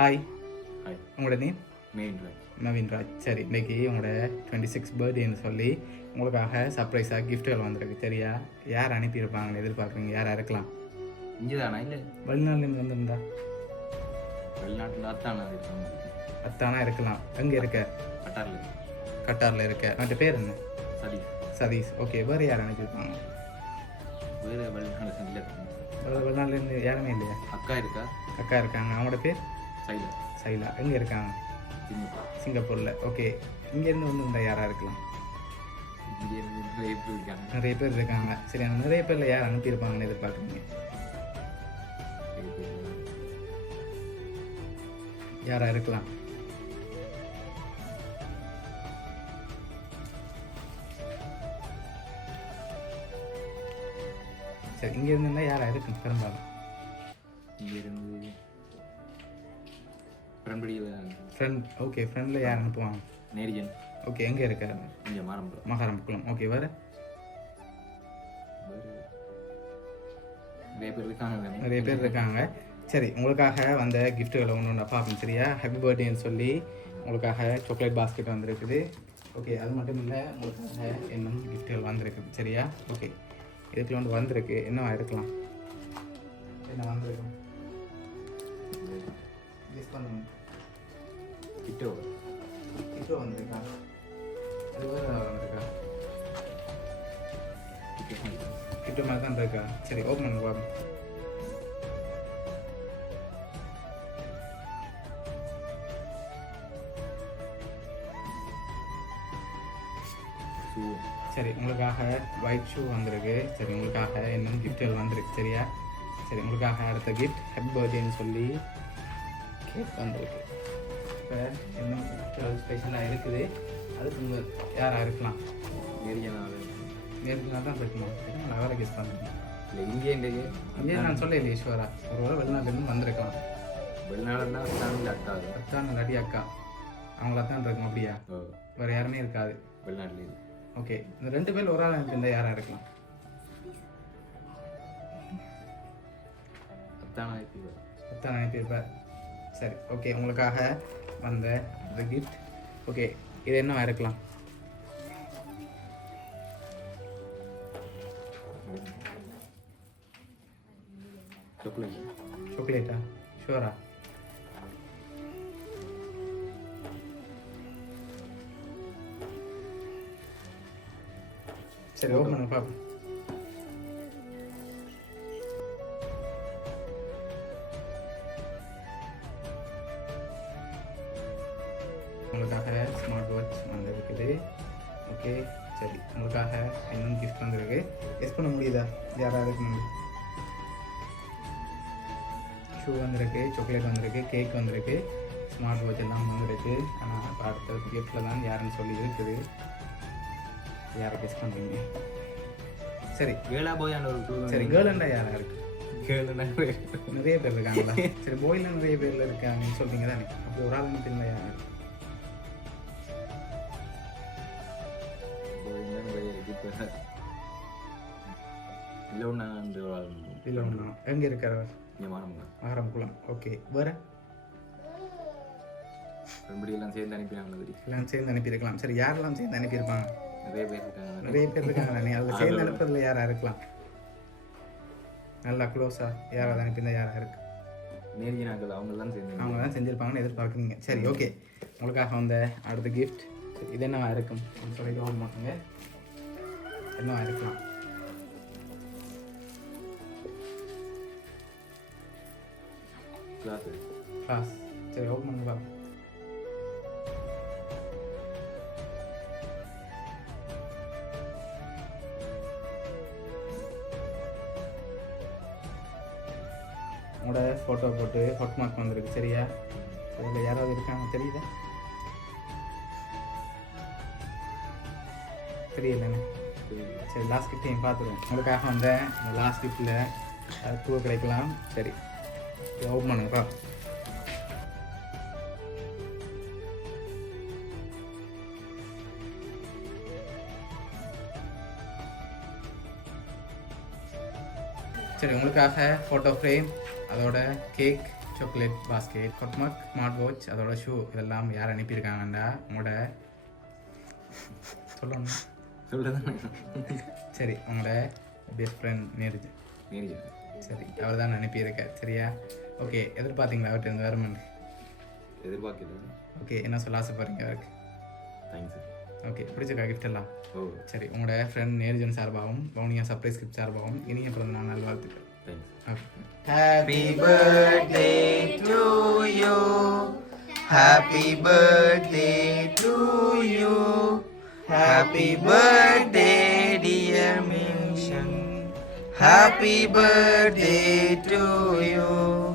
Hi hi உங்களோட name main Raj. Naveen Raj. சரி இன்னைக்கு உங்களோட டுவெண்ட்டி சிக்ஸ் பர்த்டேன்னு சொல்லி உங்களுக்காக சர்ப்ரைஸாக கிஃப்ட்டுகள் வந்திருக்கு சரியா யார் அனுப்பியிருப்பாங்கன்னு எதிர்பார்க்குறீங்க? யாராக இருக்கலாம் இங்கே தானா இல்லை வெளிநாட்டிலேருந்து வந்திருந்தா? வெளிநாட்டில் அத்தானா இருக்காங்க. அத்தானா இருக்கலாம். எங்கே இருக்க? கட்டாரில். கட்டாரில் இருக்க. மற்ற பேர் என்ன? சரி சதீஷ். ஓகே வேறு யார் அனுப்பியிருப்பாங்க? வேறு வெளிநாடு இல்லை. வெளிநாட்டிலேருந்து யாருமே இல்லையா? அக்கா இருக்கா? அக்கா இருக்காங்க. அவங்களோட பேர்? சைலா. சைலா. எங்கே இருக்காங்க? சிங்கப்பூர். சிங்கப்பூரில். ஓகே. இங்கேருந்து வந்திருந்தா யாராக இருக்கலாம்? இங்கே இருந்து நிறைய பேர் இருக்காங்க. நிறைய பேர் இருக்காங்க. சரி அந்த நிறைய பேரில் யார் அனுப்பியிருப்பாங்கன்னு எதிர்பார்க்குறீங்க. யாராக இருக்கலாம்? சரி இங்கே இருந்தா யாராக இருக்கும் பெரும்பாலும். இங்கே இருந்து பிரன்படியில் ஃப்ரெண்ட் ஓகே ஃப்ரெண்டில் யார் அனுப்புவாங்க. நேரியன் ஓகே எங்கே இருக்காரு? இங்கே மாரம்பலம் மகாரம்பக்குளம் ஓகே வேறு? நிறைய பேர் இருக்காங்க? நிறைய பேர் இருக்காங்க. சரி உங்களுக்காக வந்த கிஃப்ட்டுகளை ஒன்று ஒன்றா பார்ப்போம் சரியா? ஹாப்பி பர்த்டேன்னு சொல்லி உங்களுக்காக சாக்லேட் பாஸ்கெட் வந்திருக்குது. ஓகே அது மட்டும் இல்லை உங்களுக்காக இன்னும் கிஃப்ட்டுகள் வந்திருக்குது சரியா? ஓகே இதுக்குள்ள ஒன்று வந்திருக்கு. என்னவா இருக்கலாம் என்ன வந்திருக்கும் கெஸ் பண்ணுங்க கிட்டோ இப்போ வந்திருக்கா அது வேறு வந்திருக்கா கிட்டோ கிட்ட மாதிரி தான் இருக்கா சரி ஓப்பன் பண்ணி பாருங்க ஷூ சரி உங்களுக்காக ஒயிட் ஷூ வந்திருக்கு சரி உங்களுக்காக இன்னும் கிஃப்ட்கள் வந்திருக்கு சரியா சரி உங்களுக்காக அடுத்த கிஃப்ட் ஹாப்பி பர்த்டேன்னு சொல்லி கேக் வந்திருக்கு. இப்போ கிஃப்ட்கள் ஸ்பெஷலாக இருக்குது? அதுக்கு உங்கள் யாராக இருக்கலாம்? நேரியனாக நேருக்கு தான் இருக்குமா நான் வேறு கெஸ் பண்ணுறேன் இல்லை இங்கே இன்றைக்கு இதே நான் சொல்ல இல்லை ஈஸ்வரா. ஒரு வேளை வெளிநாட்டிலேருந்து வந்திருக்கலாம். வெளிநாடுனா அத்தானில் அக்கா. அத்தான் நடி அக்கா. அவங்களா தான் இருக்கும் அப்படியா? வேறு யாருமே இருக்காது. வெளிநாட்டில் இது ஓகே இந்த ரெண்டு பேர் ஒரு ஆள் இருந்தால் யாராக இருக்கலாம்? அத்தானா இப்போ அத்தான் அனுப்பியிருப்பார் சரி ஓகே உங்களுக்காக வந்த இந்த கிஃப்ட் ஓகே இது என்னவா இருக்கலாம்? சாக்லேட் சாக்லேட்டா ஷூரா சரி ஓப்பன் பண்ணி ஓகே சரி உங்களுக்காக இன்னும் கிஃப்ட் வந்திருக்கு. கெஸ் பண்ண முடியுதா? இருக்கு ஷூ வந்திருக்கு சாக்லேட் வந்திருக்கு கேக் வந்திருக்கு. ஸ்மார்ட் வாட்ச் எல்லாம் வந்திருக்கு. ஆனால் இப்போ அடுத்த கிஃப்டில் தான் யாருன்னு சொல்லி இருக்குது. யாரை கெஸ் பண்ணுறீங்க சரி. வேளா போயான்னு ஒரு சரி கேர்ள்ண்டா யாரா இருக்கு? கேளுனா நிறைய பேர் இருக்காங்களா? சரி பாய்ல நிறைய பேர்ல இருக்காங்கன்னு சொல்றீங்க தானே. அப்படி ஒரு ஆள் மட்டும் இல்லை யாரு? ஒன்றா எங்கே இருக்கிறவர் ஆரம்பக்குளம் ஓகே. வேற? மறுபடியெல்லாம் சேர்ந்து அனுப்பினாங்க எல்லாம் சேர்ந்து அனுப்பியிருக்கலாம். சரி யாரெல்லாம் சேர்ந்து அனுப்பியிருப்பாங்க? நிறைய பேர் இருக்காங்க. நிறைய பேர் இருக்காங்களா நீ அதில் சேர்ந்து அனுப்புறதுல யாரா இருக்கலாம்? நல்லா க்ளோஸா யாராவது அனுப்பியிருந்தா யாரா இருக்கு? நேர்ஜினாக்கள் அவங்கெல்லாம் சேர்ந்து அவங்க தான் செஞ்சிருப்பாங்கன்னு எதிர்பார்க்குறீங்க. சரி ஓகே. உங்களுக்காக வந்த அடுத்த கிஃப்ட் இது என்னவா இருக்கும் அப்படின்னு சொல்லி கவனம் மாட்டுங்க என்னவா இருக்கலாம் கிளாஸ் சரி ஓப்பன் பண்ணி பார்ப்போம் உங்களோட ஃபோட்டோ போட்டு ஹாட் மார்க் வந்திருக்கு சரியா? அதில் யாராவது இருக்காங்க தெரியுதா? தெரியலண்ணே. சரி லாஸ்ட் கிஃப்டையும் பார்த்துருவோம் உங்களுக்காக வந்தேன் இந்த லாஸ்ட் கிஃப்டில் அது பூவை கிடைக்கலாம். சரி. ஓப்பன் பண்ணுங்கப்பா சரி உங்களுக்காக ஃபோட்டோ ஃப்ரேம் அதோட கேக் சாக்லேட் பாஸ்கெட் கொட்மக் ஸ்மார்ட் வாட்ச் அதோட ஷூ இதெல்லாம் யார் அனுப்பியிருக்காங்கண்டா? உங்களோட சொல்லணும். சொல்றதுதான் சரி உங்களோட பெஸ்ட் ஃப்ரெண்ட் நேருஜ் நேர்ஜினா சரி அவர் தான் அனுப்பியிருக்கார் சரியா? ஓகே எதிர்பார்த்தீங்களா அவர்கிட்ட இருந்து வருமெண்டு எதிர்பார்க்கல. ஓகே என்ன சொல்ல ஆசைப்படுறீங்க அவருக்கு? தேங்க்ஸ் ஓகே பிடிச்சக்கா கிஃப்ட் எல்லாம்? ஓ. சரி உங்களோட ஃப்ரெண்ட் நேர்ஜன் சார்பாகவும் பவுனியா சர்ப்ரைஸ் கிஃப்ட் சார்பாகவும் இனிய பிறந்த நாள் நல்வாழ்த்துக்கள். Happy birthday to you. Happy birthday. Happy birthday, dear Ming Happy birthday to you.